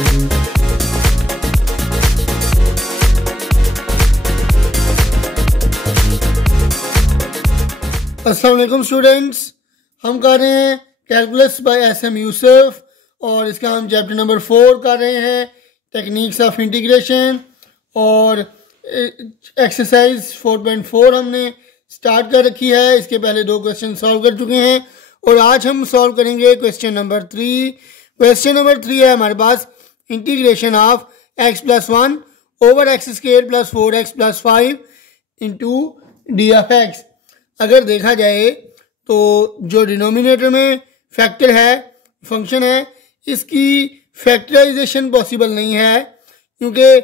अस्सलाम वालेकुम स्टूडेंट्स, हम कर रहे हैं कैलकुलस बाय एसएम यूसुफ और इसका हम चैप्टर नंबर 4 कर रहे हैं, टेक्निक्स ऑफ इंटीग्रेशन। और एक्सरसाइज 4.4 हमने स्टार्ट कर रखी है। इसके पहले 2 क्वेश्चन सॉल्व कर चुके हैं और आज हम सॉल्व करेंगे क्वेश्चन नंबर 3। क्वेश्चन नंबर 3 है हमारे पास integration of x+1 over x² + 4x + 5 into D of X. अगर देखा जाए तो जो डिनोमिनेटर में फैक्टर है, फंक्शन है, इसकी फैक्टराइजेशन पॉसिबल नहीं है क्योंकि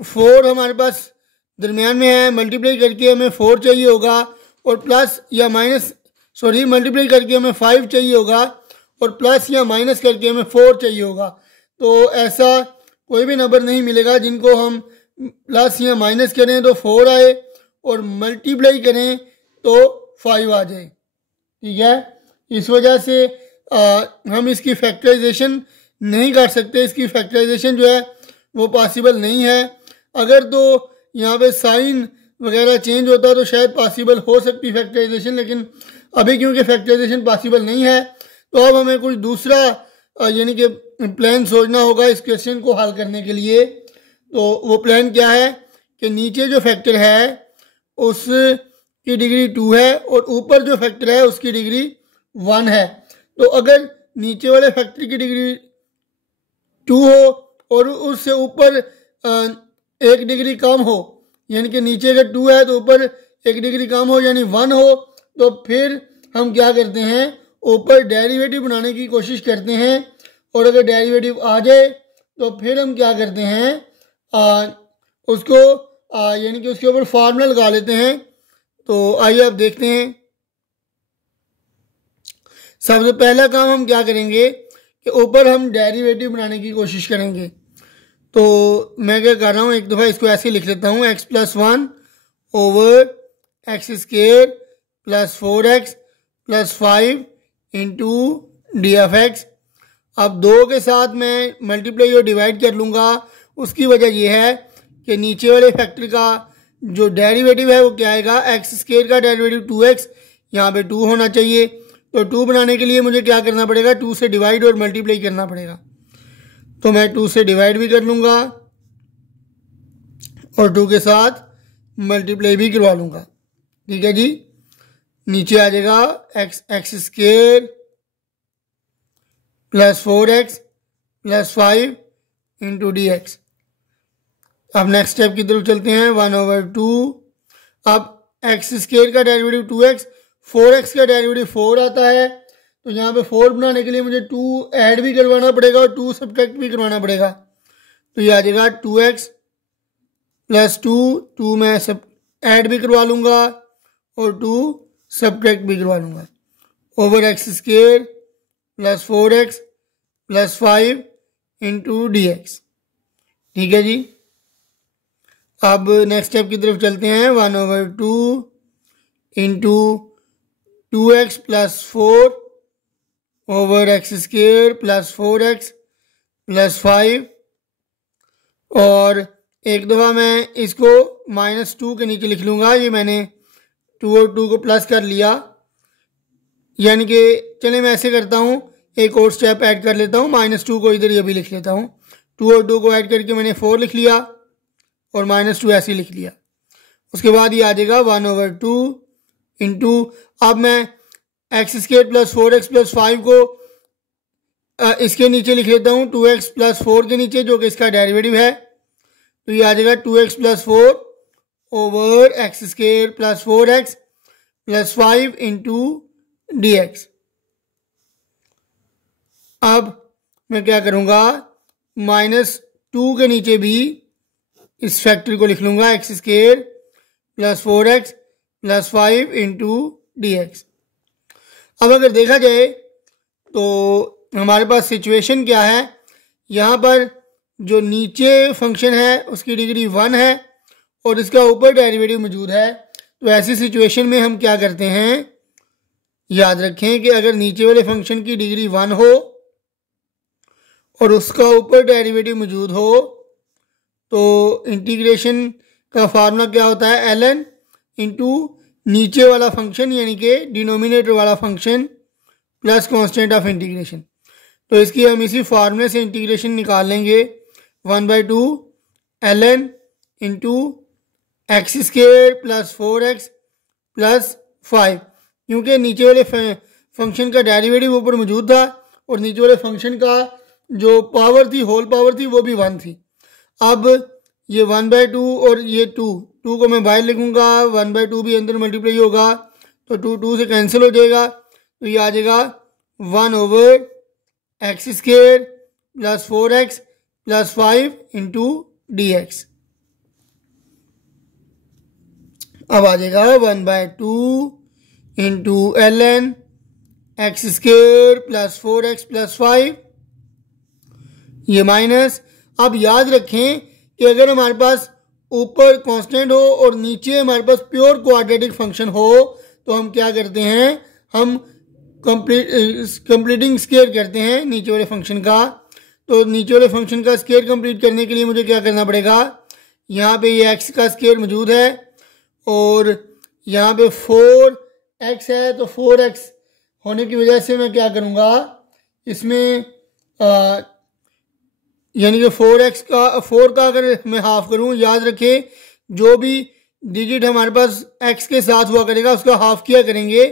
4 हमारे पास दरमियान में है। मल्टीप्लाई करके हमें 4 चाहिए होगा और प्लस या माइनस मल्टीप्लाई करके हमें 5 चाहिए होगा और प्लस या माइनस करके हमें 4 चाहिए होगा। तो ऐसा कोई भी नंबर नहीं मिलेगा जिनको हम प्लस या माइनस करें तो 4 आए और मल्टीप्लाई करें तो 5 आ जाए। ठीक है, इस वजह से हम इसकी फैक्टराइजेशन नहीं कर सकते। इसकी फैक्टराइजेशन जो है वो पॉसिबल नहीं है। अगर तो यहाँ पे साइन वगैरह चेंज होता तो शायद पॉसिबल हो सकती फैक्टराइजेशन, लेकिन अभी क्योंकि फैक्टराइजेशन पॉसिबल नहीं है तो अब हमें कुछ दूसरा यानी कि प्लान सोचना होगा इस क्वेश्चन को हल करने के लिए। तो वो प्लान क्या है कि नीचे जो फैक्टर है उसकी डिग्री 2 है और ऊपर जो फैक्टर है उसकी डिग्री 1 है। तो अगर नीचे वाले फैक्टर की डिग्री 2 हो और उससे ऊपर 1 डिग्री कम हो, यानी कि नीचे अगर 2 है तो ऊपर 1 डिग्री कम हो यानी 1 हो, तो फिर हम क्या करते हैं, ऊपर डेरिवेटिव बनाने की कोशिश करते हैं और अगर डेरिवेटिव आ जाए तो फिर हम क्या करते हैं, उसको यानी कि उसके ऊपर फार्मूला लगा लेते हैं। तो आइए अब देखते हैं। सबसे पहला काम हम क्या करेंगे कि ऊपर हम डेरिवेटिव बनाने की कोशिश करेंगे। तो मैं क्या कर रहा हूँ, एक दफ़ा इसको ऐसे लिख लेता हूँ, x+1 over x² + 4x + 5 into D of x. अब 2 के साथ मैं मल्टीप्लाई और डिवाइड कर लूँगा। उसकी वजह यह है कि नीचे वाले फैक्टर का जो डेरिवेटिव है वो क्या आएगा, x² का डेरिवेटिव 2x, यहाँ पे 2 होना चाहिए। तो 2 बनाने के लिए मुझे क्या करना पड़ेगा, 2 से डिवाइड और मल्टीप्लाई करना पड़ेगा। तो मैं 2 से डिवाइड भी कर लूँगा और 2 के साथ मल्टीप्लाई भी करवा लूँगा। ठीक है जी, नीचे आ जाएगा x² + 4x + 5 into D x. अब नेक्स्ट स्टेप की तरफ चलते हैं, 1/2। अब x² का डेरिवेटिव 2x, 4x का डेरिवेटिव 4 आता है। तो यहाँ पे 4 बनाने के लिए मुझे 2 ऐड भी करवाना पड़ेगा और 2 सब्ट्रैक्ट भी करवाना पड़ेगा। तो ये आ जाएगा 2x + 2 मैं सब ऐड भी करवा लूँगा और 2 सब्ट्रैक्ट भी करवा लूँगा, over x² + 4x + 5 into D x. ठीक है जी, अब नेक्स्ट स्टेप की तरफ चलते हैं, 1/2 into 2x + 4 over x² + 4x + 5। और एक दफ़ा मैं इसको -2 के नीचे लिख लूँगा। ये मैंने 2 और 2 को प्लस कर लिया, यानी कि चले मैं ऐसे करता हूँ, एक और स्टेप ऐड कर लेता हूँ, -2 को इधर ये भी लिख लेता हूँ। 2 और 2 को ऐड करके मैंने 4 लिख लिया और -2 ऐसे लिख लिया। उसके बाद ये आ जाएगा 1/2 इंटू, अब मैं x² + 4x + 5 को इसके नीचे लिख लेता हूँ, 2x + 4 के नीचे, जो कि इसका डेरिवेटिव है। तो ये आ जाएगा 2x + 4 over x² + 4x + 5 into D x. अब मैं क्या करूँगा, -2 के नीचे भी इस फैक्टर को लिख लूँगा, x² + 4x + 5 into D x. अब अगर देखा जाए तो हमारे पास सिचुएशन क्या है, यहाँ पर जो नीचे फंक्शन है उसकी डिग्री 1 है और इसका ऊपर डेरिवेटिव मौजूद है। तो ऐसी सिचुएशन में हम क्या करते हैं, याद रखें कि अगर नीचे वाले फंक्शन की डिग्री 1 हो और उसका ऊपर डेरिवेटिव मौजूद हो तो इंटीग्रेशन का फार्मूला क्या होता है, ln इंटू नीचे वाला फंक्शन यानी कि डिनोमिनेटर वाला function plus constant of integration. तो इसकी हम इसी फार्मूले से इंटीग्रेशन निकाल लेंगे 1/2 ln into x square plus 4x plus 5, क्योंकि नीचे वाले फंक्शन का डेरिवेटिव ऊपर मौजूद था और नीचे वाले फंक्शन का जो पावर थी, होल पावर थी, वो भी 1 थी। अब ये 1/2 और ये 2 को मैं बाहर लिखूंगा, 1/2 भी अंदर मल्टीप्लाई होगा तो 2 से कैंसिल हो जाएगा, तो ये आ जाएगा 1/x square plus 4x plus 5 into dx। अब आ जाएगा 1/2 into ln x square plus 4x plus 5, ये माइनस। अब याद रखें कि अगर हमारे पास ऊपर कांस्टेंट हो और नीचे हमारे पास प्योर क्वाड्रेटिक फंक्शन हो तो हम क्या करते हैं, हम कंप्लीटिंग स्क्वायर करते हैं नीचे वाले फंक्शन का। तो नीचे वाले फंक्शन का स्क्वायर कंप्लीट करने के लिए मुझे क्या करना पड़ेगा, यहाँ पे ये x का स्क्वायर मौजूद है और यहाँ पे 4x है, तो 4x होने की वजह से मैं क्या करूँगा, इसमें यानी कि 4 का अगर मैं हाफ करूँ, याद रखें जो भी डिजिट हमारे पास x के साथ हुआ करेगा उसका हाफ किया करेंगे।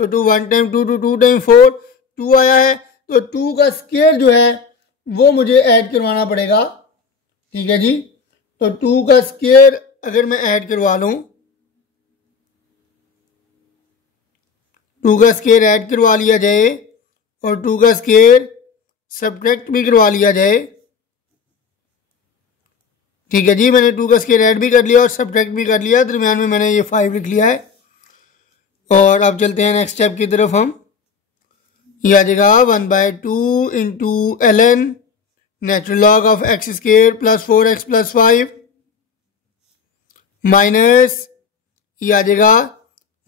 तो 2 1 टाइम 2 2 टाइम 4 2 आया है, तो 2 का स्क्वायर जो है वो मुझे ऐड करवाना पड़ेगा। ठीक है जी, तो 2 का स्क्वायर अगर मैं ऐड करवा लूँ, 2 का स्क्वायर ऐड करवा लिया जाए और 2 का स्क्वायर सब्ट्रैक्ट भी करवा लिया जाए। ठीक है जी, मैंने 2 का स्क्वायर ऐड भी कर लिया और सब्ट्रैक्ट भी कर लिया, दरम्यान में मैंने ये 5 लिख लिया है। और अब चलते हैं नेक्स्ट स्टेप की तरफ। हम ये आ जाएगा 1/2 into ln natural log of X square plus 4x plus 5 minus ये आ जाएगा,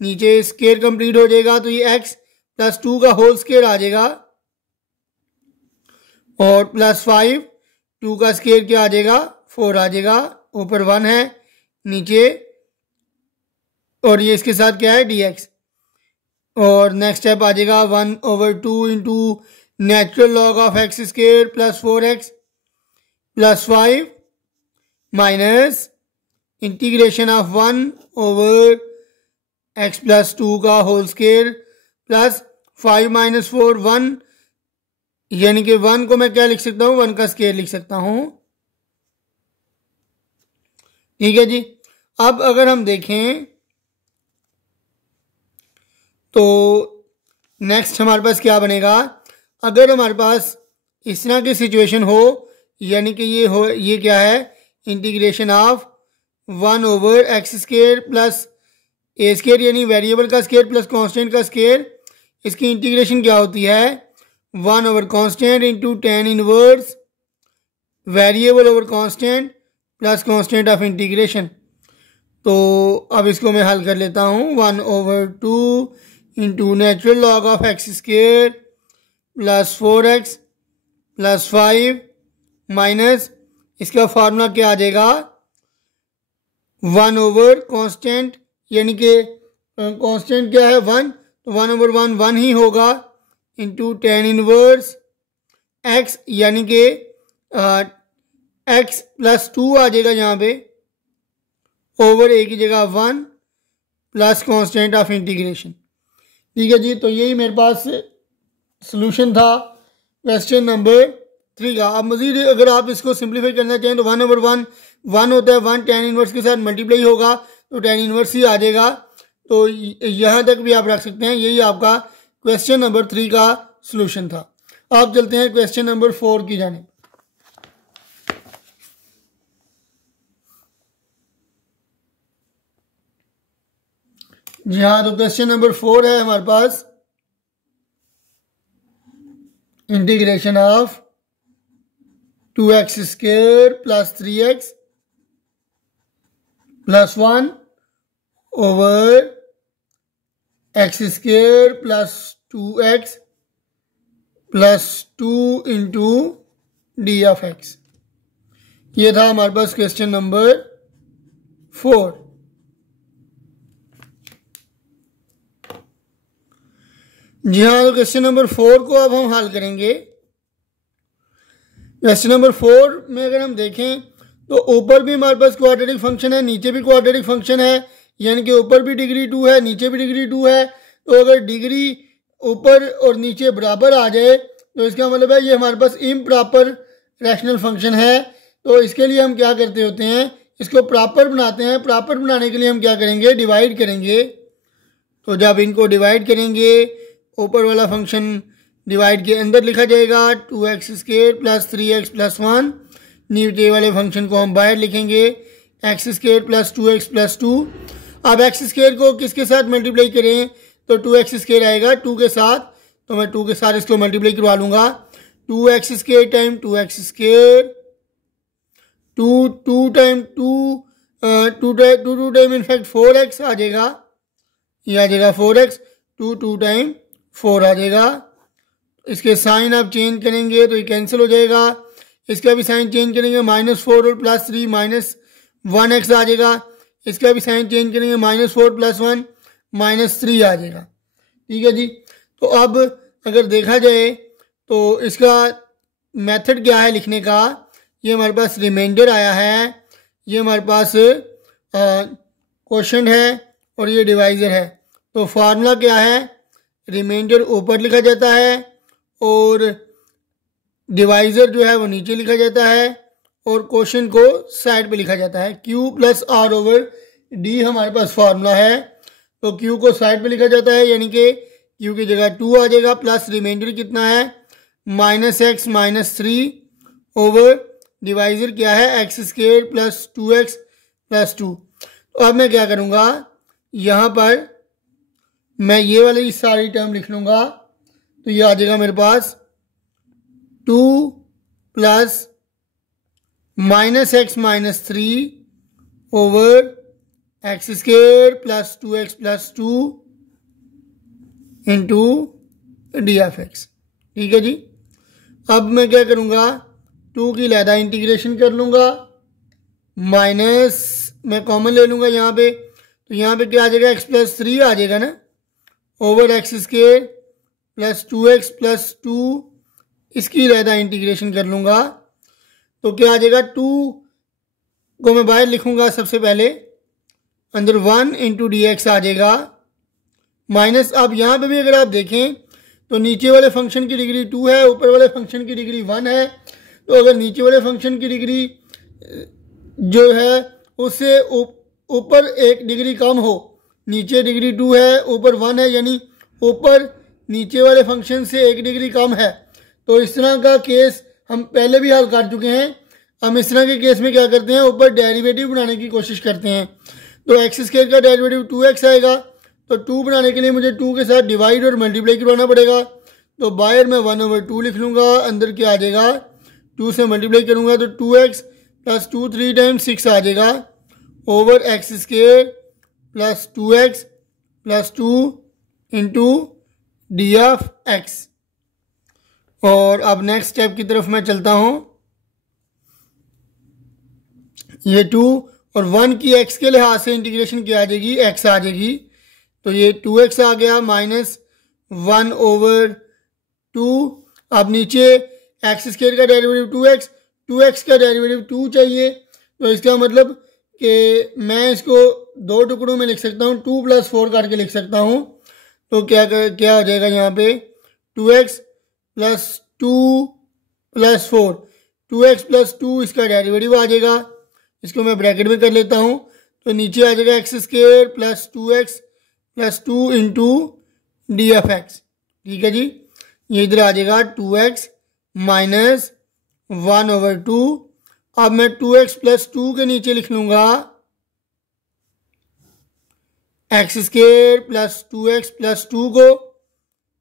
नीचे स्क्वायर कंप्लीट हो जाएगा तो ये x प्लस 2 का होल स्क्वायर आ जाएगा और प्लस 5, 2 का स्क्वायर क्या आ जाएगा, 4 आ जाएगा, ऊपर 1 है नीचे, और ये इसके साथ क्या है dx। और नेक्स्ट स्टेप आ जाएगा 1/2 into natural log of X square plus 4x plus 5 minus integration of 1/x plus 2 का होल स्क्वायर प्लस 5 माइनस 4 1, यानी कि 1 को मैं क्या लिख सकता हूँ, 1 का स्क्वायर लिख सकता हूँ। ठीक है जी, अब अगर हम देखें तो नेक्स्ट हमारे पास क्या बनेगा, अगर हमारे पास इस तरह की सिचुएशन हो, यानी कि ये क्या है, integration of 1/x square plus a square यानी वेरिएबल का स्क्वायर प्लस कांस्टेंट का स्क्वायर, इसकी इंटीग्रेशन क्या होती है, 1/कांस्टेंट into tan inverse variable over constant plus constant of integration. तो अब इसको मैं हल कर लेता हूँ, 1/2 into natural log of X square plus 4x plus 5 minus इसका फार्मूला क्या आ जाएगा, 1/कांस्टेंट यानी कि कांस्टेंट क्या है 1, तो 1/1 1 ही होगा इंटू tan इनवर्स x यानी कि x प्लस 2 आ जाएगा यहाँ पे ओवर a की जगह 1 प्लस कांस्टेंट ऑफ इंटीग्रेशन। ठीक है जी, तो यही मेरे पास सॉल्यूशन था क्वेश्चन नंबर 3 का। अब मजीद अगर आप इसको सिंप्लीफाई करना चाहें तो 1/1 1 होता है, 1 tan इनवर्स के साथ मल्टीप्लाई होगा तो tan इनवर्स ही आ जाएगा। तो यहाँ तक भी आप रख सकते हैं, यही आपका क्वेश्चन नंबर 3 का सॉल्यूशन था। आप चलते हैं क्वेश्चन नंबर 4 की जानिब। जी हाँ, तो क्वेश्चन नंबर 4 है हमारे पास, integration of 2x square plus 3x plus 1 over x square plus 2x plus 2 into D of X. ये था हमारे पास क्वेश्चन नंबर 4। जी हाँ, तो क्वेश्चन नंबर 4 को अब हम हल करेंगे। क्वेश्चन नंबर 4 में अगर हम देखें तो ऊपर भी हमारे पास क्वाड्रेटिक फंक्शन है, नीचे भी क्वाड्रेटिक फंक्शन है, यानी कि ऊपर भी डिग्री 2 है, नीचे भी डिग्री 2 है। तो अगर डिग्री ऊपर और नीचे बराबर आ जाए तो इसका मतलब है ये हमारे पास इम्प्रॉपर रैशनल फंक्शन है। तो इसके लिए हम क्या करते होते हैं, इसको प्रॉपर बनाते हैं। प्रॉपर बनाने के लिए हम क्या करेंगे, डिवाइड करेंगे। तो जब इनको डिवाइड करेंगे, ऊपर वाला फंक्शन डिवाइड के अंदर लिखा जाएगा 2x² प्लस 3x प्लस 1। नीचे वाले फंक्शन को हम बाहर लिखेंगे x² प्लस 2x प्लस 2। अब x² को किसके साथ मल्टीप्लाई करें, तो 2x² आएगा 2 के साथ। तो मैं 2 के साथ इसको मल्टीप्लाई करवा लूँगा। 2x² time 2x², 2 time 2 time in fact 4x आ जाएगा। ये आ जाएगा 4x, 2 टाइम 4 आ जाएगा। इसके साइन आप चेंज करेंगे तो ये कैंसिल हो जाएगा। इसका भी साइन चेंज करेंगे, -4 और +3 -1x आ जाएगा। इसका भी साइन चेंज करेंगे, -4 + 1 -3 आ जाएगा। ठीक है जी। तो अब अगर देखा जाए तो इसका मेथड क्या है लिखने का, ये हमारे पास रिमाइंडर आया है, ये हमारे पास क्वोशंट है और ये डिवाइज़र है। तो फार्मूला क्या है, रिमाइंडर ऊपर लिखा जाता है और डिवाइज़र जो है वो नीचे लिखा जाता है और क्वोशंट को साइड पे लिखा जाता है। Q + R/D हमारे पास फार्मूला है। तो Q को साइड पे लिखा जाता है, यानी कि Q की जगह 2 आ जाएगा, प्लस रिमाइंडर कितना है -x -3 ओवर डिवाइज़र क्या है x² प्लस 2x प्लस 2। तो अब मैं क्या करूँगा, यहाँ पर मैं ये वाली सारी टर्म लिख लूँगा। तो ये आ जाएगा मेरे पास 2 plus -x -3 over x² plus 2x plus 2 into D of x. ठीक है जी। अब मैं क्या करूँगा, 2 की लहदा इंटीग्रेशन कर लूँगा, माइनस मैं कॉमन ले लूँगा यहाँ पे। तो यहाँ पे क्या आ जाएगा, x प्लस 3 आ जाएगा ना, over x² plus 2x plus 2, इसकी लहदा इंटीग्रेशन कर लूँगा। तो क्या आ जाएगा, 2 को मैं बाहर लिखूँगा सबसे पहले, अंदर 1 इंटू डी एक्स आ जाएगा, माइनस। अब यहाँ पे भी अगर आप देखें तो नीचे वाले फंक्शन की डिग्री 2 है, ऊपर वाले फंक्शन की डिग्री 1 है। तो अगर नीचे वाले फंक्शन की डिग्री जो है उससे ऊपर 1 डिग्री कम हो, नीचे डिग्री 2 है ऊपर 1 है, यानी ऊपर नीचे वाले फंक्शन से 1 डिग्री कम है। तो इस तरह का केस हम पहले भी हल कर चुके हैं। हम इस तरह के केस में क्या करते हैं, ऊपर डेरिवेटिव बनाने की कोशिश करते हैं। तो x² का डेरिवेटिव 2x आएगा। तो 2 बनाने के लिए मुझे 2 के साथ डिवाइड और मल्टीप्लाई करवाना पड़ेगा। तो बाहर मैं 1/2 लिख लूँगा, अंदर क्या आ जाएगा, 2 से मल्टीप्लाई करूँगा तो 2x प्लस 2 3 टाइम्स 6 आ जाएगा, over x² plus 2x plus 2 into D of x. और अब नेक्स्ट स्टेप की तरफ मैं चलता हूँ। ये 2 और 1 की x के लिहाज से इंटीग्रेशन क्या आ जाएगी, x आ जाएगी। तो ये 2x आ गया माइनस 1/2। अब नीचे x² का डेरिवेटिव 2x, 2x का डेरिवेटिव 2 चाहिए। तो इसका मतलब कि मैं इसको 2 टुकड़ों में लिख सकता हूँ, 2 + 4 करके लिख सकता हूँ। तो क्या हो जाएगा यहाँ पे, 2x plus 2 plus 4, 2x plus 2 इसका डेरिवेटिव आ जाएगा। इसको मैं ब्रैकेट में कर लेता हूँ। तो नीचे आ जाएगा x² plus 2x plus 2 into D of x. ठीक है जी। ये इधर आ जाएगा 2x माइनस 1/2। अब मैं 2x प्लस 2 के नीचे लिख लूँगा x² प्लस 2x प्लस 2 को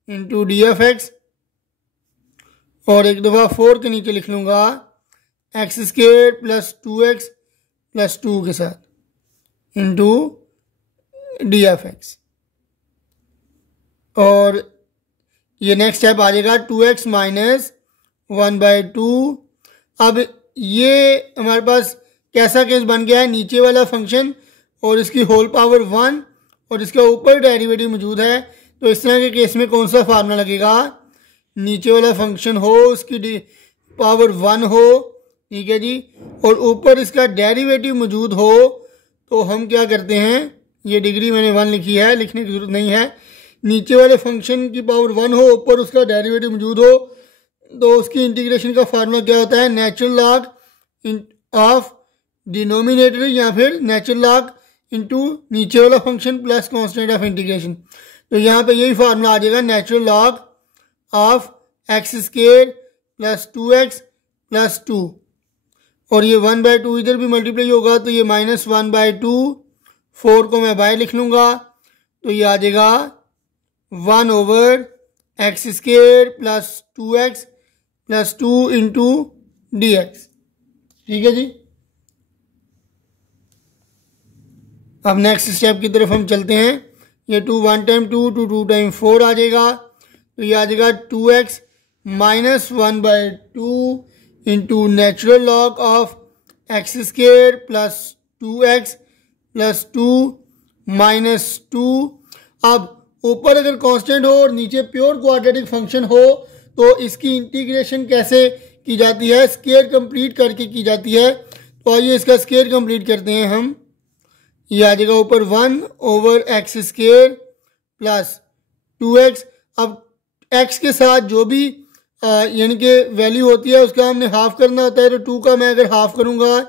इंटू डी ऑफ एक्स, और एक दफ़ा 4 के नीचे लिख लूँगा x² प्लस 2x प्लस 2 के साथ इंटू डी ऑफ एक्स। और ये नेक्स्ट स्टेप आ जाएगा 2x माइनस 1/2 अब ये हमारे पास कैसा केस बन गया है, नीचे वाला फंक्शन और इसकी होल पावर 1 और इसके ऊपर डेरिवेटिव मौजूद है। तो इस तरह के केस में कौन सा फार्मूला लगेगा, नीचे वाला फंक्शन हो उसकी पावर 1 हो, ठीक है जी, और ऊपर इसका डेरिवेटिव मौजूद हो, तो हम क्या करते हैं, ये डिग्री मैंने 1 लिखी है, लिखने की जरूरत नहीं है। नीचे वाले फंक्शन की पावर 1 हो, ऊपर उसका डेरिवेटिव मौजूद हो, तो उसकी इंटीग्रेशन का फार्मूला क्या होता है, नेचुरल लॉग ऑफ डिनोमिनेटर या फिर नेचुरल लॉग इनटू नीचे वाला function plus constant of integration. तो यहाँ पे यही फार्मूला आ जाएगा, natural log of X square plus 2x plus 2, और ये 1/2 इधर भी मल्टीप्लाई होगा तो ये -1/2, 4 को मैं बाहर लिख लूँगा तो ये आ जाएगा 1/x² plus 2x plus 2 into dx। ठीक है जी। अब नेक्स्ट स्टेप की तरफ हम चलते हैं। ये 2 1 टाइम 2 2 2 टाइम 4 आ जाएगा, तो ये आ जाएगा 2x minus 1/2 into natural log of x² plus 2x plus 2 minus 2। अब ऊपर अगर कांस्टेंट हो और नीचे प्योर क्वाड्रेटिक फंक्शन हो तो इसकी इंटीग्रेशन कैसे की जाती है, स्क्वायर कंप्लीट करके की जाती है। तो आइए इसका स्क्वायर कंप्लीट करते हैं हम। ये आ जाएगा ऊपर 1/x² प्लस 2x। अब x के साथ जो भी यानी कि वैल्यू होती है उसका हमने हाफ करना होता है, तो 2 का मैं अगर हाफ करूँगा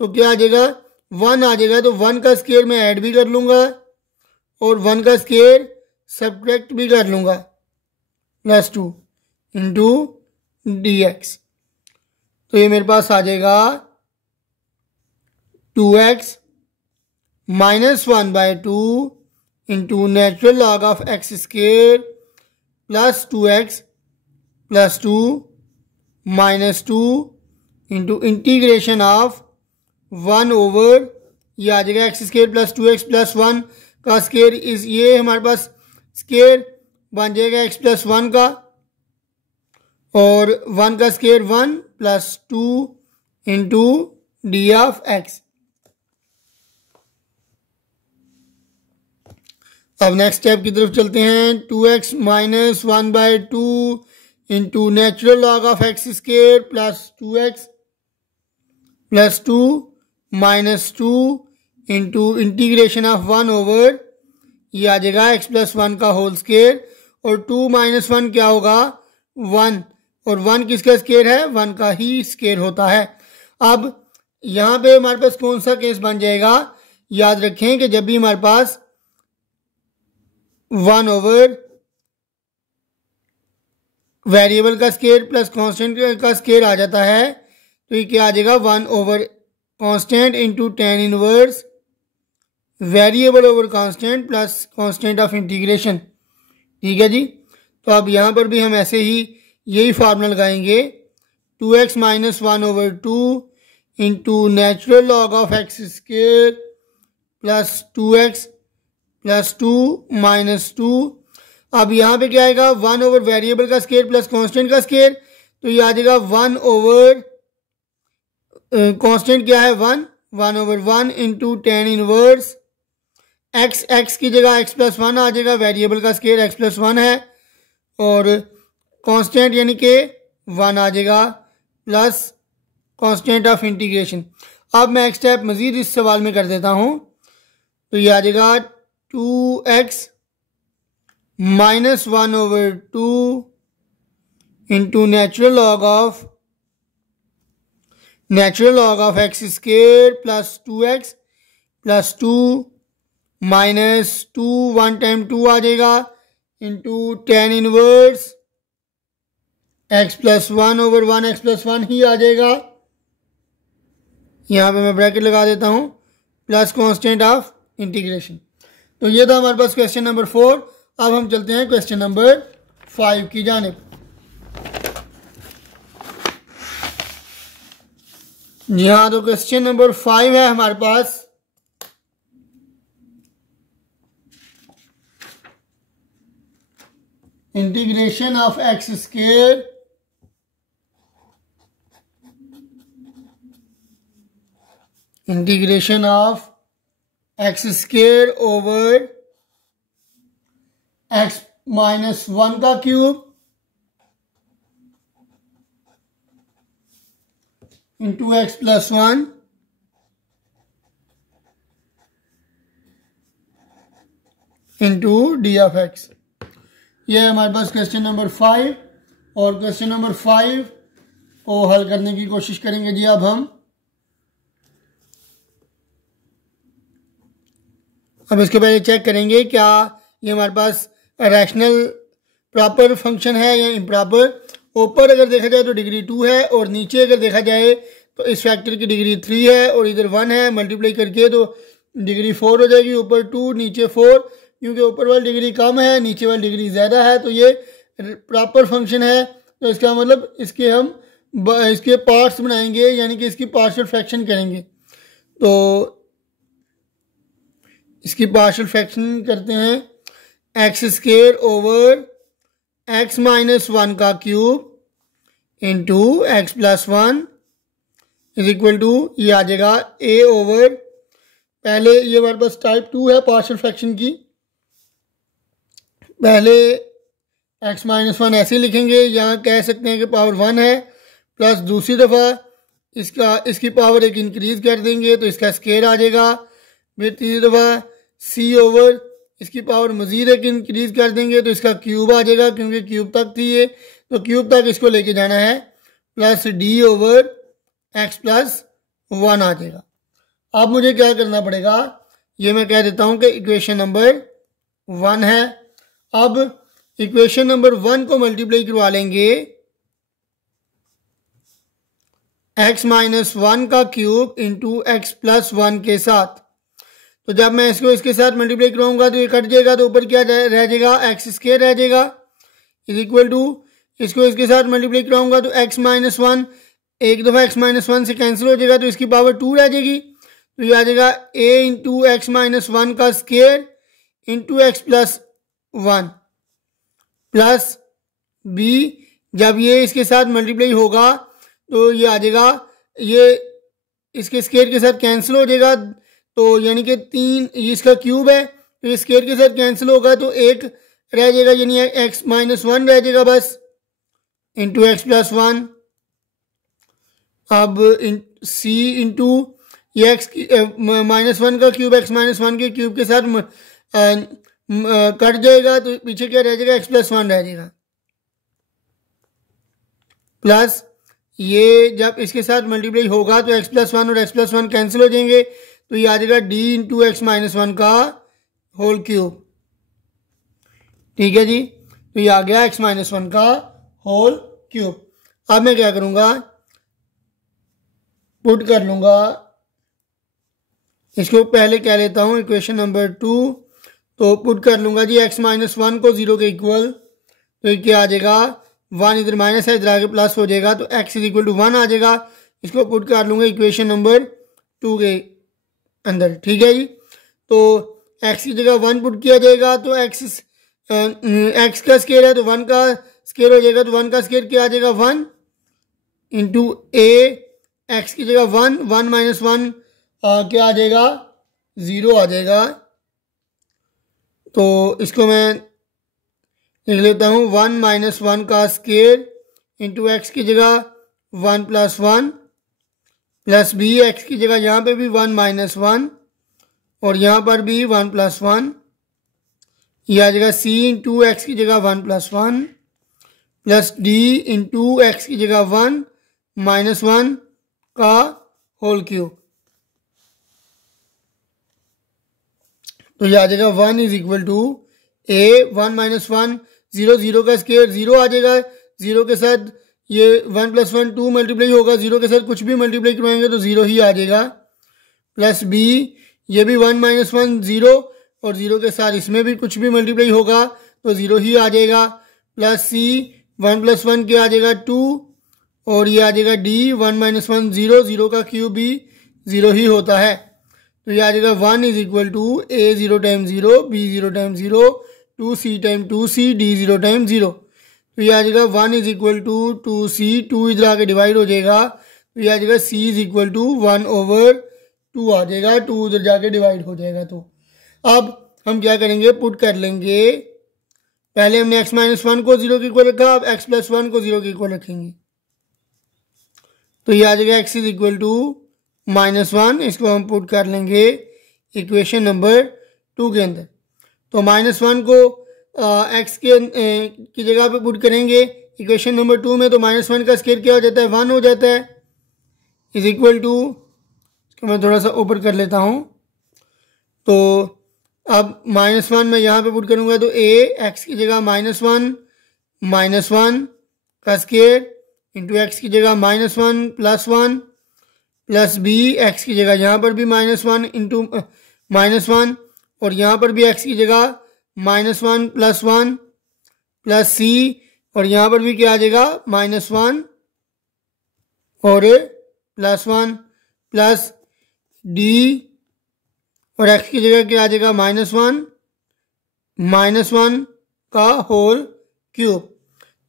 तो क्या आ जाएगा, 1 आ जाएगा। तो 1 का स्क्वायर मैं ऐड भी कर लूँगा और 1 का स्क्वायर सब्ट्रैक्ट भी कर लूँगा, प्लस 2 इंटू dx। तो ये मेरे पास आ जाएगा 2x minus 1/2 into natural log of x² plus 2x plus 2 minus 2 into integration of 1 over, ये आ जाएगा x² प्लस 2x प्लस 1 का स्क्वायर इस, ये हमारे पास स्क्वायर बन जाएगा x प्लस 1 का, और 1 का square 1 plus 2 into D of x। अब नेक्स्ट स्टेप की तरफ चलते हैं। 2x minus 1/2 into natural log of x² plus 2x plus 2 minus 2 into integration of 1 over, ये आ जाएगा x प्लस 1 का होल स्क्वायर, और 2 माइनस 1 क्या होगा, 1, और 1 किसका स्क्वायर है, 1 का ही स्क्वायर होता है। अब यहाँ पे हमारे पास कौन सा केस बन जाएगा, याद रखें कि जब भी हमारे पास 1 ओवर वेरिएबल का स्क्वायर प्लस कांस्टेंट का स्क्वायर आ जाता है, तो ये क्या आ जाएगा, 1 over constant into tan inverse variable over constant plus constant of integration. ठीक है जी। तो अब यहाँ पर भी हम ऐसे ही यही फार्मूला लगाएंगे, 2x minus 1/2 into natural log of x² plus 2x plus 2 minus 2। अब यहाँ पे क्या आएगा, 1 ओवर वेरिएबल का स्क्वायर प्लस कांस्टेंट का स्क्वायर, तो ये आ जाएगा 1 ओवर कांस्टेंट क्या है 1 over 1 into tan inverse x की जगह x प्लस 1 आ जाएगा, वेरिएबल का स्क्वायर x प्लस 1 है, और कांस्टेंट यानी कि 1 आ जाएगा प्लस कांस्टेंट ऑफ इंटीग्रेशन। अब मैं एक स्टेप मजीद इस सवाल में कर देता हूँ, तो ये आ जाएगा 2x minus 1/2 into natural log of x² plus 2x plus 2 minus 2, 1 time 2 आ जाएगा into tan inverse x plus 1 over 1 x plus 1 ही आ जाएगा। यहाँ पे मैं ब्रैकेट लगा देता हूँ, प्लस कांस्टेंट ऑफ इंटीग्रेशन। तो ये था हमारे पास क्वेश्चन नंबर 4। अब हम चलते हैं क्वेश्चन नंबर 5 की जानिब। जी हाँ, तो क्वेश्चन नंबर 5 है हमारे पास, integration of x² integration of X square over x minus 1 का cube into x plus 1 into D of X. ये है हमारे पास क्वेश्चन नंबर 5। और क्वेश्चन नंबर 5 को हल करने की कोशिश करेंगे जी अब हम। अब इसके पहले चेक करेंगे क्या ये हमारे पास रैशनल प्रॉपर फंक्शन है या इम्प्रॉपर। ऊपर अगर देखा जाए तो डिग्री 2 है और नीचे अगर देखा जाए तो इस फैक्टर की डिग्री 3 है और इधर 1 है। मल्टीप्लाई करके तो डिग्री 4 हो जाएगी, ऊपर 2 नीचे 4, क्योंकि ऊपर वाली डिग्री कम है नीचे वाली डिग्री ज़्यादा है, तो ये प्रॉपर फंक्शन है। तो इसका मतलब इसके पार्ट्स बनाएंगे, यानी कि इसकी पार्शियल फ्रैक्शन करेंगे। तो इसकी पार्शियल फ्रैक्शन करते हैं, x square over x minus 1 का cube into x plus 1 is equal to, ये आ जाएगा ए ओवर, पहले ये हमारे पास टाइप 2 है पार्शियल फ्रैक्शन की। पहले एक्स माइनस 1 ऐसे लिखेंगे, यहाँ कह सकते हैं कि पावर 1 है, प्लस दूसरी दफ़ा इसकी पावर एक इंक्रीज कर देंगे तो इसका स्क्वायर आ जाएगा। फिर तीसरी दफ़ा सी ओवर इसकी पावर मज़ीद एक इंक्रीज कर देंगे तो इसका क्यूब आ जाएगा, क्योंकि क्यूब तक थी ये, तो क्यूब तक इसको लेके जाना है, plus D over x plus 1 आ जाएगा। अब मुझे क्या करना पड़ेगा, ये मैं कह देता हूँ कि इक्वेशन नंबर 1 है। अब इक्वेशन नंबर 1 को मल्टीप्लाई करवा लेंगे एक्स माइनस 1 का क्यूब इंटू एक्स प्लस 1 के साथ। तो जब मैं इसको इसके साथ मल्टीप्लाई कराऊंगा तो ये कट जाएगा, तो ऊपर क्या रह जाएगा, एक्स स्क्वायर रह जाएगा, इज इक्वल टू, इसको इसके साथ मल्टीप्लाई कराऊंगा तो एक्स माइनस 1 एक दफ़ा एक्स माइनस 1 से कैंसिल हो जाएगा तो इसकी पावर 2 रह जाएगी। तो ये आ जाएगा ए इंटू एक्स माइनस 1 का square into x plus 1 plus B, जब ये इसके साथ मल्टीप्लाई होगा तो ये आ जाएगा, ये इसके स्क्वायर के साथ कैंसिल हो जाएगा, तो यानी कि 3 इसका क्यूब है तो ये स्क्वायर के साथ कैंसिल होगा तो एक रह जाएगा, यानी एक्स माइनस 1 रह जाएगा बस, इंटू एक्स प्लस 1। अब सी इंटू ये एक्स माइनस 1 का क्यूब एक्स माइनस 1 के क्यूब के साथ कट जाएगा तो पीछे क्या रह जाएगा, एक्स प्लस 1 रह जाएगा, प्लस ये जब इसके साथ मल्टीप्लाई होगा तो एक्स प्लस 1 और एक्स प्लस 1 कैंसिल हो जाएंगे तो ये आ जाएगा डी इंटू एक्स माइनस 1 का होल क्यूब। ठीक है जी, तो ये आ गया एक्स माइनस 1 का होल क्यूब। अब मैं क्या करूंगा, पुट कर लूंगा, इसको पहले कह लेता हूं इक्वेशन नंबर 2, तो पुट कर लूंगा जी एक्स माइनस 1 को 0 के इक्वल, तो ये क्या आ जाएगा, 1 इधर माइनस है इधर आगे प्लस हो जाएगा तो x इज इक्वल टू 1 आ जाएगा। इसको पुट कर लूंगा इक्वेशन नंबर 2 के अंदर। ठीक है जी, तो x की जगह 1 पुट किया जाएगा तो x का स्क्वायर है तो 1 का स्क्वायर हो जाएगा, तो 1 का स्क्वायर क्या आ जाएगा, 1 इंटू ए, x की जगह 1 माइनस 1 क्या आ जाएगा, 0 आ जाएगा। तो इसको मैं लिख लेता हूँ 1 माइनस 1 का स्क्वायर इंटू एक्स की जगह 1 प्लस 1 प्लस बी, एक्स की जगह यहाँ पे भी 1 माइनस 1 और यहाँ पर भी 1 प्लस 1, यह आ जाएगा सी इंटू एक्स की जगह 1 plus 1 plus D into x की जगह 1 माइनस 1 का होल क्यूब। तो यह आ जाएगा 1 is equal to A 1 minus 1 0, 0 का स्क्वायर 0 आ जाएगा, 0 के साथ ये 1 प्लस 1 2 मल्टीप्लाई होगा, 0 के साथ कुछ भी मल्टीप्लाई करवाएंगे तो 0 ही आ जाएगा, प्लस बी ये भी 1 माइनस 1 0 और 0 के साथ इसमें भी कुछ भी मल्टीप्लाई होगा तो 0 ही आ जाएगा, प्लस सी 1 प्लस 1 क्या आ जाएगा 2 और ये आ जाएगा डी 1 माइनस 1 0, 0 का क्यूब भी 0 ही होता है, तो ये आ जाएगा 1 is equal to A 0 time 0, B 0 time 0, 2c time 2c, D 0 time 0। तो ये आ जाएगा 1 इज इक्वल टू 2c, 2 इधर आके डिवाइड हो जाएगा तो ये आ जाएगा c is equal to 1 over 2 आ जाएगा, 2 उधर जाके डिवाइड हो जाएगा। तो अब हम क्या करेंगे, पुट कर लेंगे। पहले हमने x माइनस 1 को 0 के इक्वल रखा, अब x प्लस 1 को 0 के इक्वल रखेंगे। तो ये आ जाएगा x इज इक्वल टू -1। इसको हम पुट कर लेंगे इक्वेशन नंबर 2 के अंदर। तो -1 को x की जगह पे पुट करेंगे इक्वेशन नंबर 2 में, तो -1 का स्क्वायर क्या हो जाता है, 1 हो जाता है। इज इक्वल टू, इसको मैं थोड़ा सा ऊपर कर लेता हूँ। तो अब -1 मैं यहाँ पे पुट करूँगा तो x की जगह -1 का स्क्वायर इंटू एक्स की जगह -1 प्लस 1 प्लस b, x की जगह यहाँ पर भी -1 इंटू -1 और यहाँ पर भी x की जगह -1 प्लस 1 प्लस c और यहाँ पर भी क्या आ जाएगा -1 और प्लस 1 प्लस d और x की जगह क्या आ जाएगा -1 का होल क्यूब।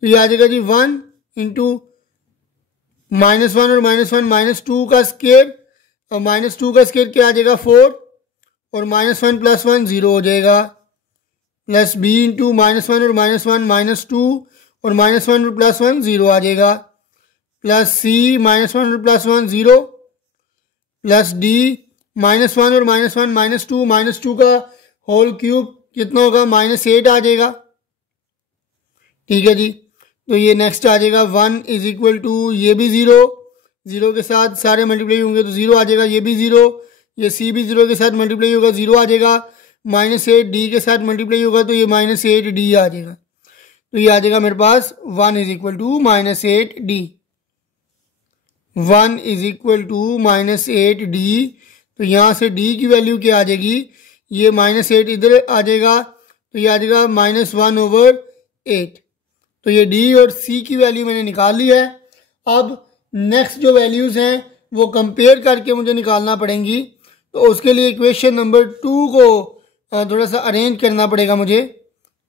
तो ये आ जाएगा जी 1 इंटू -1 और -1 -2 का स्क्वायर और -2 का स्क्वायर क्या आ जाएगा 4 और -1 प्लस 1 0 हो जाएगा प्लस b इंटू -1 और -1 -2 और -1 और प्लस 1 0 आ जाएगा प्लस c -1 और प्लस 1 0 प्लस d -1 और -1 -2 का होल क्यूब कितना होगा -8 आ जाएगा। ठीक है जी। तो ये नेक्स्ट आ जाएगा 1 इज इक्वल टू, ये भी 0 के साथ सारे मल्टीप्लाई होंगे तो 0 आ जाएगा, ये भी 0, ये c भी 0 के साथ मल्टीप्लाई होगा 0 आ जाएगा, -8 d के साथ मल्टीप्लाई होगा तो ये -8 d आ जाएगा। तो ये आ जाएगा मेरे पास 1 is equal to -8 d, 1 is equal to -8 d। तो यहाँ से d की वैल्यू क्या आ जाएगी, ये -8 इधर आ जाएगा तो ये आ जाएगा -1/8। तो ये d और c की वैल्यू मैंने निकाल ली है। अब नेक्स्ट जो वैल्यूज़ हैं वो कंपेयर करके मुझे निकालना पड़ेंगी। तो उसके लिए इक्वेशन नंबर 2 को थोड़ा सा अरेंज करना पड़ेगा मुझे।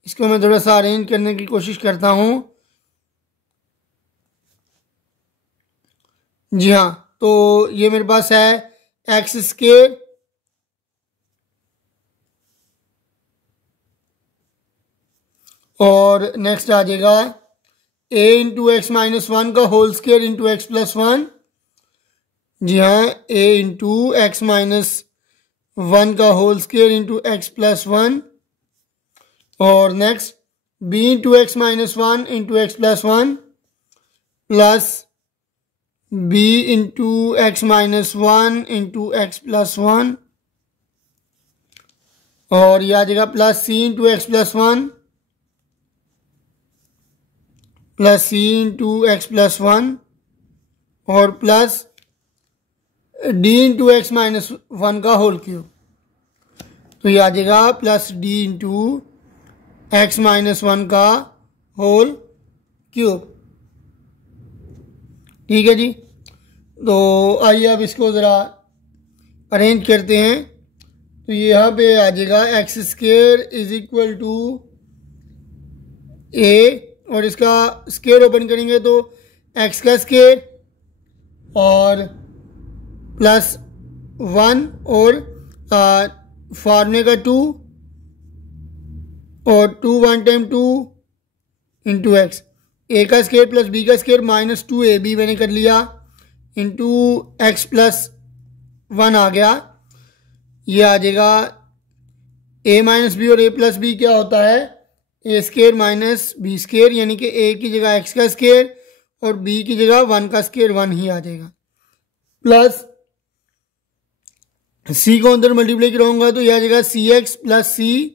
इसको मैं थोड़ा सा अरेंज करने की कोशिश करता हूँ। जी हाँ, तो ये मेरे पास है एक्स स्क्वायर और नेक्स्ट आ जाएगा a इंटू एक्स माइनस 1 का whole square into x plus 1। जी हाँ, a इंटू एक्स माइनस 1 का whole square into x plus 1 और next b into x minus 1 into x plus 1 plus b into x minus 1 into x plus 1 और यह आ जाएगा plus c into x plus 1 plus c into x plus 1 और plus d into x minus 1 का whole cube. तो ये आ जाएगा plus d into x minus 1 का होल क्यूब। ठीक है जी। तो आइए अब इसको ज़रा अरेंज करते हैं। तो ये यहाँ पे आ जाएगा x square is equal to a और इसका स्क्वायर ओपन करेंगे तो x का स्क्वायर और प्लस 1 और फार्मूले का 2 और 2 1 टाइम 2 इंटू एक्स, ए का स्क्वायर प्लस बी का स्क्वायर -2ab मैंने कर लिया इंटू एक्स प्लस 1 आ गया। ये आ जाएगा a माइनस बी और a प्लस बी क्या होता है ए स्क्वायर माइनस बी स्क्वायर, यानी कि a की जगह x का स्क्वायर और b की जगह 1 का स्क्वायर 1 ही आ जाएगा प्लस c को अंदर मल्टीप्लाई कराऊंगा तो यह आ जाएगा cx plus c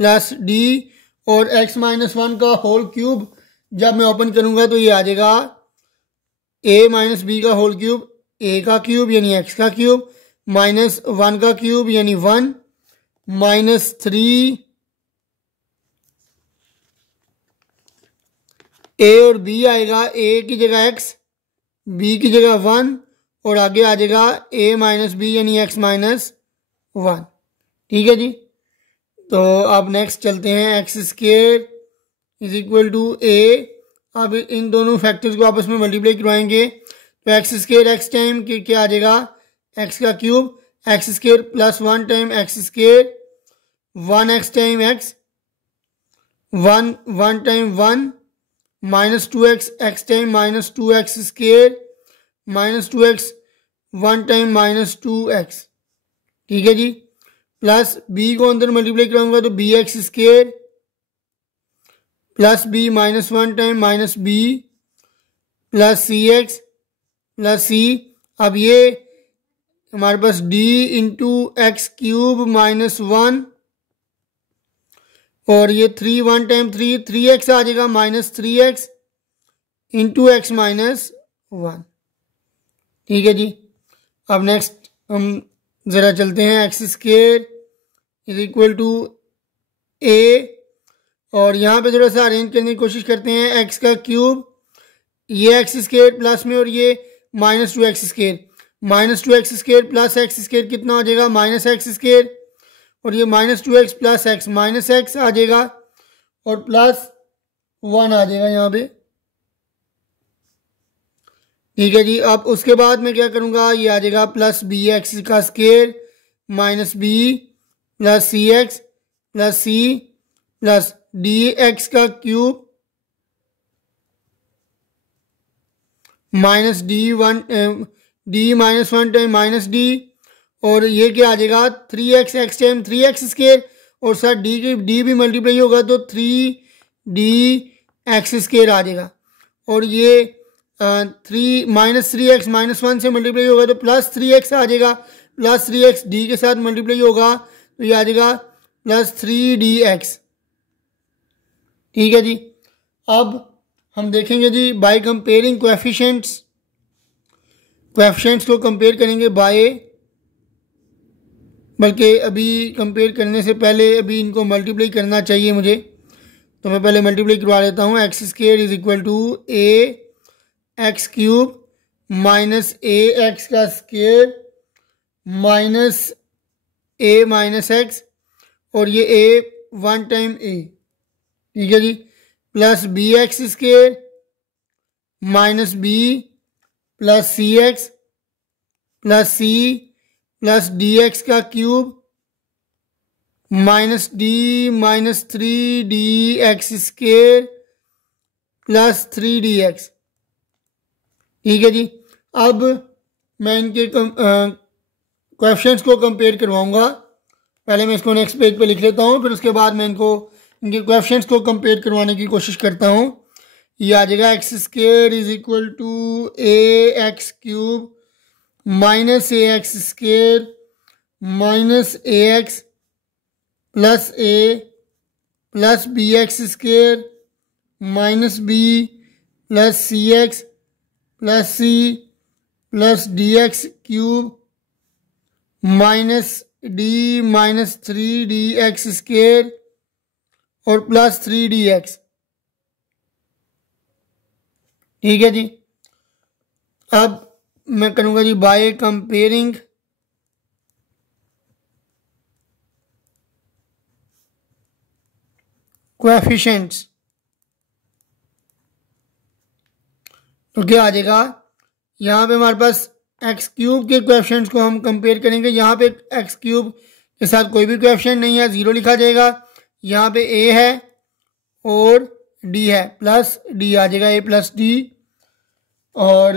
plus d और x माइनस 1 का होल क्यूब जब मैं ओपन करूंगा तो ये आ जाएगा a माइनस बी का होल क्यूब, a का क्यूब यानी x का क्यूब माइनस 1 का क्यूब यानी 1 माइनस 3 a और b आएगा, a की जगह x, b की जगह 1 और आगे आ जाएगा a माइनस बी यानी x माइनस 1। ठीक है जी। तो अब नेक्स्ट चलते हैं x square is equal to a। अब इन दोनों फैक्टर्स को आपस में मल्टीप्लाई करवाएंगे तो एक्स स्क्वायर एक्स टाइम के क्या आ जाएगा एक्स का cube x square plus 1 time x square 1x time x 1 time 1 minus 2x x time minus 2x square minus 2x 1 time minus 2x, ठीक है जी। प्लस b को अंदर मल्टीप्लाई कराऊंगा तो bx square plus b minus 1 time minus b plus cx plus c। अब ये हमारे पास d into x cube minus 1 और ये 3 1 टाइम 3x आ जाएगा minus 3x into x minus 1, ठीक है जी। अब नेक्स्ट हम ज़रा चलते हैं, x square is equal to a और यहाँ पे थोड़ा सा अरेंज करने की कोशिश करते हैं। एक्स का क्यूब ये एक्स स्केयर प्लस में और ये minus 2x square plus X square कितना हो जाएगा माइनस एक्स स्केयर और ये minus 2x plus X minus X आ जाएगा और प्लस 1 आ जाएगा यहाँ पे, ठीक है जी। अब उसके बाद मैं क्या करूँगा, ये आ जाएगा प्लस बी एक्स का square minus B plus C x plus C plus D X का cube minus D minus 1 time minus D और ये क्या आ जाएगा 3x X time 3x square और सर डी भी मल्टीप्लाई होगा तो 3d एक्स स्केयर आ जाएगा और ये 3 माइनस 3x माइनस 1 से मल्टीप्लाई होगा तो प्लस 3x आ जाएगा, प्लस 3x डी के साथ मल्टीप्लाई होगा तो ये आ जाएगा प्लस 3dx, ठीक है जी। अब हम देखेंगे जी बाय कंपेयरिंग कोएफिशिएंट्स को कंपेयर करेंगे बाय, बल्कि अभी कंपेयर करने से पहले अभी इनको मल्टीप्लाई करना चाहिए मुझे, तो मैं पहले मल्टीप्लाई करवा लेता हूँ। X square is equal to A x cube minus A X का square minus A minus X और ये ए 1 टाइम ए, ठीक है जी, plus B x square minus B plus C x plus C plus D X का cube minus D minus 3d x square plus 3d x, ठीक है जी। अब मैं इनके कोएफिशिएंट्स को कंपेयर करवाऊंगा। पहले मैं इसको नेक्स्ट पेज पे लिख लेता हूँ, फिर उसके बाद मैं इनके कोएफिशिएंट्स को कंपेयर करवाने की कोशिश करता हूँ। ये आ जाएगा x square is equal to A x cube minus A x square minus A x plus A plus B x square minus B plus C x plus C plus D x cube minus D minus 3d x square और plus 3d x, ठीक है जी। अब मैं करूँगा जी by comparing coefficients, तो क्या आ जाएगा, यहाँ पे हमारे पास एक्स क्यूब के कोएफिशिएंट्स को हम कंपेयर करेंगे। यहाँ पे एक्स क्यूब के साथ कोई भी कोएफिशिएंट नहीं है, 0 लिखा जाएगा। यहाँ पे ए है और डी है, प्लस डी आ जाएगा, ए प्लस डी। और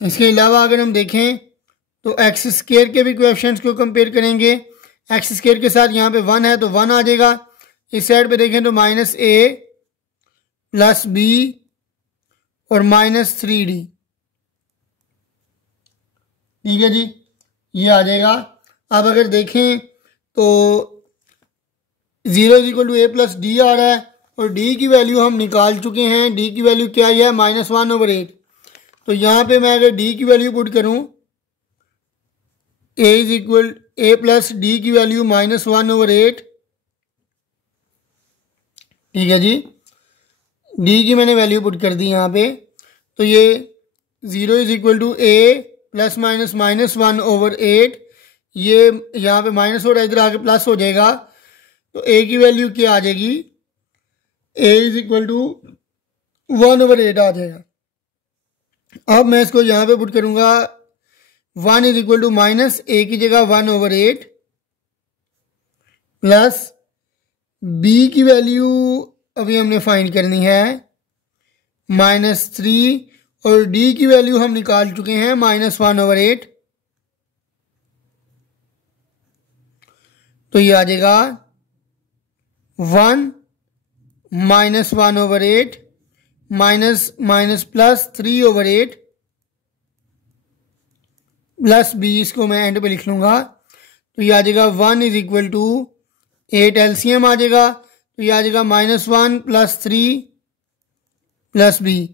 इसके अलावा अगर हम देखें तो एक्स स्केयर के भी कोएफिशिएंट्स को कंपेयर करेंगे। एक्स स्केयर के साथ यहाँ पे 1 है तो 1 आ जाएगा। इस साइड पे देखें तो माइनस ए प्लस बी और माइनस 3d, ठीक है जी, ये आ जाएगा। अब अगर देखें तो 0 is equal to A plus D आ रहा है और डी की वैल्यू हम निकाल चुके हैं। डी की वैल्यू क्या है, -1/8। तो यहाँ पे मैं अगर डी की वैल्यू पुट करूँ, ए प्लस डी की वैल्यू -1/8, ठीक है जी। डी की मैंने वैल्यू पुट कर दी यहाँ पे, तो ये 0 is equal to A plus minus -1/8, ये यहाँ पे माइनस हो रहा है, इधर आके प्लस हो जाएगा। तो ए की वैल्यू क्या आ जाएगी, ए इज इक्वल टू 1/8 आ जाएगा। अब मैं इसको यहाँ पे पुट करूँगा 1 इज इक्वल टू माइनस ए की जगह 1/8 प्लस बी की वैल्यू अभी हमने फाइंड करनी है -3 और डी की वैल्यू हम निकाल चुके हैं -1/8। तो ये आ जाएगा 1 -1/8 माइनस प्लस 3/8 प्लस बी, इसको मैं एंड पे लिख लूंगा। तो ये आ जाएगा 1 इज इक्वल टू 8 एलसीएम आ जाएगा। तो ये आ जाएगा -1 प्लस 3 प्लस बी।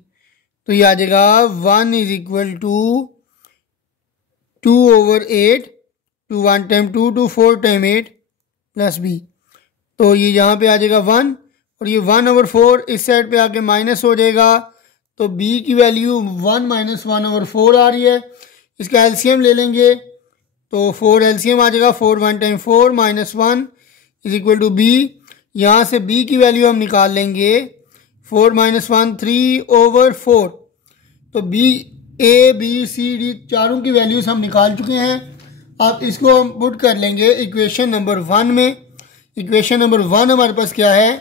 तो ये आ जाएगा 1 is equal to 2/8 to 1 time 2 to 4 time 8 plus B. तो ये यहाँ पे आ जाएगा 1 और ये 1/4 इस साइड पे आके माइनस हो जाएगा। तो बी की वैल्यू 1 - 1/4 आ रही है। इसका एलसीएम ले लेंगे तो 4 एलसीएम आ जाएगा। 4 1 time 4 -1 is equal to B. यहाँ से बी की वैल्यू हम निकाल लेंगे 4 - 1 3/4। तो B A B C D चारों की वैल्यूज हम निकाल चुके हैं। अब इसको हम पुट कर लेंगे इक्वेशन नंबर 1 में। इक्वेशन नंबर 1 हमारे पास क्या है?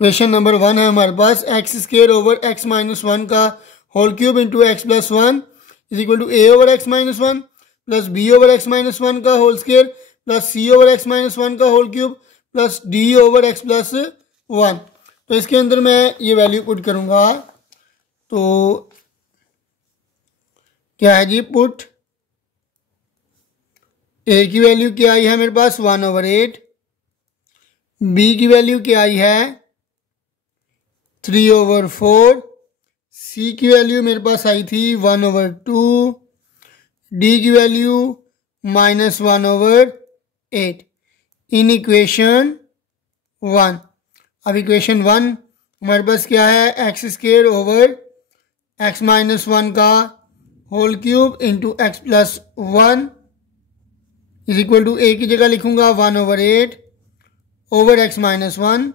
इक्वेशन नंबर 1 है हमारे पास x² का whole cube into x + 1 is equal to a/x - 1 plus b/x - 1 का होल स्क्वायर प्लस c/x - 1 का होल क्यूब प्लस d/x + 1। तो इसके अंदर मैं ये वैल्यू पुट करूंगा। तो क्या है जी? पुट ए की वैल्यू क्या आई है मेरे पास 1/8, बी की वैल्यू क्या आई है 3/4, सी की वैल्यू मेरे पास आई थी 1/2, डी की वैल्यू -1/8 इन इक्वेशन 1। अब इक्वेशन 1 हमारे पास क्या है? x² x - 1 का whole cube into x + 1 is equal to A की जगह लिखूंगा 1/8 ओवर x - 1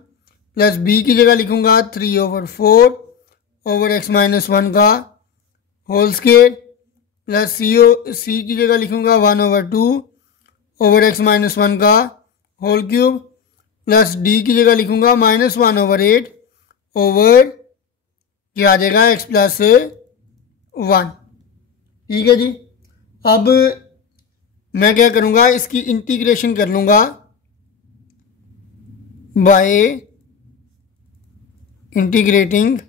प्लस बी की जगह लिखूंगा 3/4 ओवर x - 1 का होल स्क्वायर प्लस सी की जगह लिखूंगा 1/2 ओवर x - 1 का होल क्यूब प्लस डी की जगह लिखूंगा -1/8 ओवर क्या आ जाएगा x + 1। ठीक है जी। अब मैं क्या करूंगा? इसकी इंटीग्रेशन कर लूंगा बाय इंटीग्रेटिंग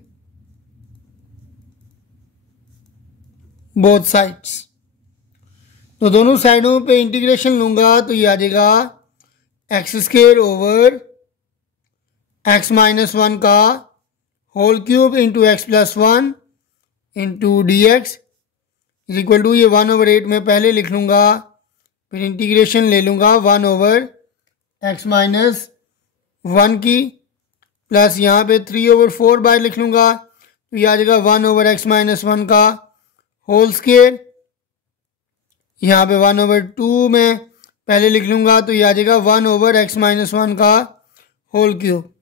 बोथ साइड्स। तो दोनों साइडों पे इंटीग्रेशन लूंगा तो ये आ जाएगा x² ओवर x - 1 का whole cube into x + 1 into dx is equal to ये 1/8 में पहले लिख लूंगा, फिर इंटीग्रेशन ले लूंगा 1/x - 1 की प्लस यहाँ पे 3/4 बाय लिख लूंगा। तो ये आ जाएगा 1/x - 1 का होल स्क्वायर। यहाँ पे 1/2 में पहले लिख लूंगा तो ये आ जाएगा 1/x - 1 का होल क्यूब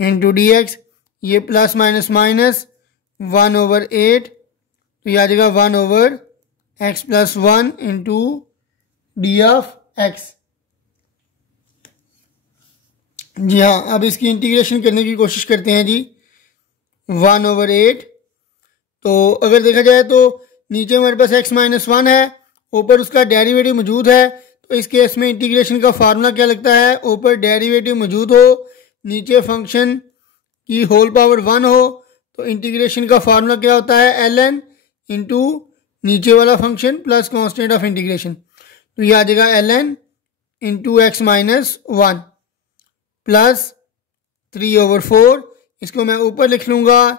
इंटू dx। ये प्लस माइनस माइनस 1/8 तो ये आ जाएगा 1/x + 1 इंटू d(x). जी हाँ, अब इसकी इंटीग्रेशन करने की कोशिश करते हैं जी। 1/8 तो अगर देखा जाए तो नीचे हमारे पास x - 1 है, ऊपर उसका डेरिवेटिव मौजूद है। तो इस केस में इंटीग्रेशन का फार्मूला क्या लगता है? ऊपर डेरिवेटिव मौजूद हो, नीचे फंक्शन की होल पावर 1 हो, तो इंटीग्रेशन का फार्मूला क्या होता है? ln इंटू नीचे वाला function plus constant of integration. तो ये आ जाएगा ln इंटू x - 1 प्लस 3/4। इसको मैं ऊपर लिख लूंगा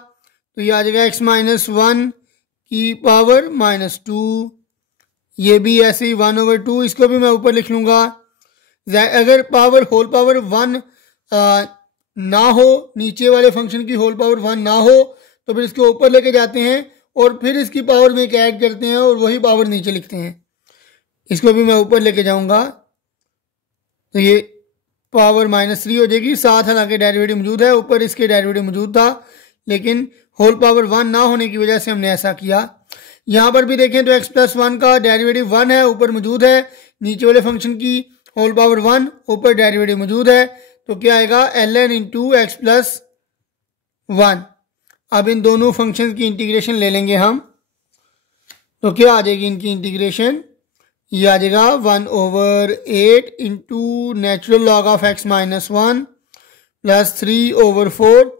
तो ये आ जाएगा x - 1 की पावर -2। ये भी ऐसे ही 1/2, इसको भी मैं ऊपर लिख लूंगा। अगर पावर होल पावर 1 ना हो, नीचे वाले फंक्शन की होल पावर 1 ना हो, तो फिर इसको ऊपर लेके जाते हैं और फिर इसकी पावर में ऐड करते हैं और वही पावर नीचे लिखते हैं। इसको भी मैं ऊपर लेके जाऊंगा तो ये पावर -3 हो जाएगी। साथ हालांकि डेरिवेटिव मौजूद है, ऊपर इसके डेरिवेटिव मौजूद था, लेकिन होल पावर 1 ना होने की वजह से हमने ऐसा किया। यहाँ पर भी देखें तो x प्लस 1 का डेरिवेटिव 1 है, ऊपर मौजूद है, नीचे वाले फंक्शन की होल पावर 1, ऊपर डेरिवेटिव मौजूद है, तो क्या आएगा ln इंटू एक्स प्लस 1। अब इन दोनों फंक्शन की इंटीग्रेशन ले लेंगे हम, तो क्या आ जाएगी इनकी इंटीग्रेशन, ये आ जाएगा 1/8 into natural log of x minus 1 plus 3/4।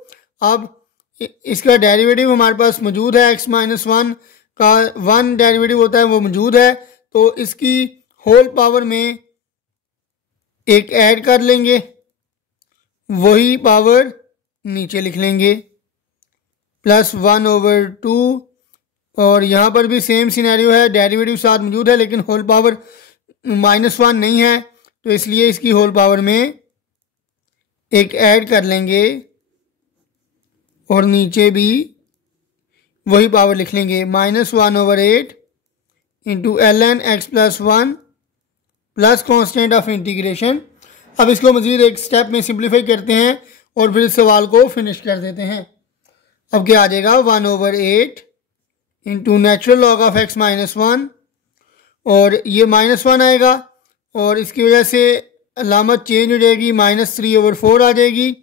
अब इसका डेरिवेटिव हमारे पास मौजूद है, x माइनस 1 का 1 डेरिवेटिव होता है वो मौजूद है, तो इसकी होल पावर में एक ऐड कर लेंगे, वही पावर नीचे लिख लेंगे, प्लस 1/2। और यहाँ पर भी सेम सिनेरियो है, डेरिवेटिव साथ मौजूद है लेकिन होल पावर -1 नहीं है, तो इसलिए इसकी होल पावर में एक ऐड कर लेंगे और नीचे भी वही पावर लिख लेंगे, -1/8 into ln x plus 1 plus constant of integration. अब इसको मजीद एक स्टेप में सिंप्लीफाई करते हैं और फिर इस सवाल को फिनिश कर देते हैं। अब क्या आ जाएगा 1/8 into natural log of x minus 1, और ये -1 आएगा और इसकी वजह से अलामत चेंज हो जाएगी, -3/4 आ जाएगी,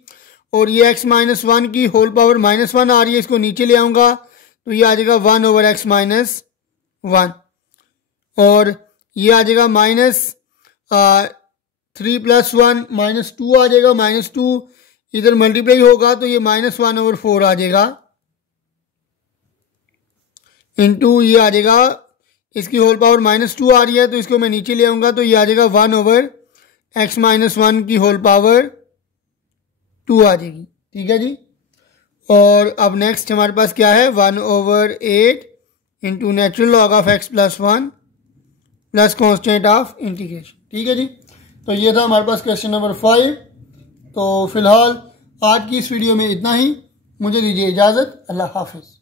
और ये x माइनस 1 की होल पावर -1 आ रही है, इसको नीचे ले आऊँगा तो ये आ जाएगा 1/x माइनस 1, और ये आ जाएगा -3 + 1 -2 आ जाएगा, -2 इधर मल्टीप्लाई होगा तो ये -1/4 आ जाएगा, इंटू ये आ जाएगा, इसकी होल पावर -2 आ रही है तो इसको मैं नीचे ले आऊँगा तो ये आ जाएगा 1/x माइनस 1 की होल पावर 2 आ जाएगी। ठीक है जी। और अब नेक्स्ट हमारे पास क्या है, 1/8 into natural log of x plus 1 plus constant of integration. ठीक है जी। तो ये था हमारे पास क्वेश्चन नंबर 5। तो फिलहाल आज की इस वीडियो में इतना ही, मुझे दीजिए इजाज़त, अल्लाह हाफिज़।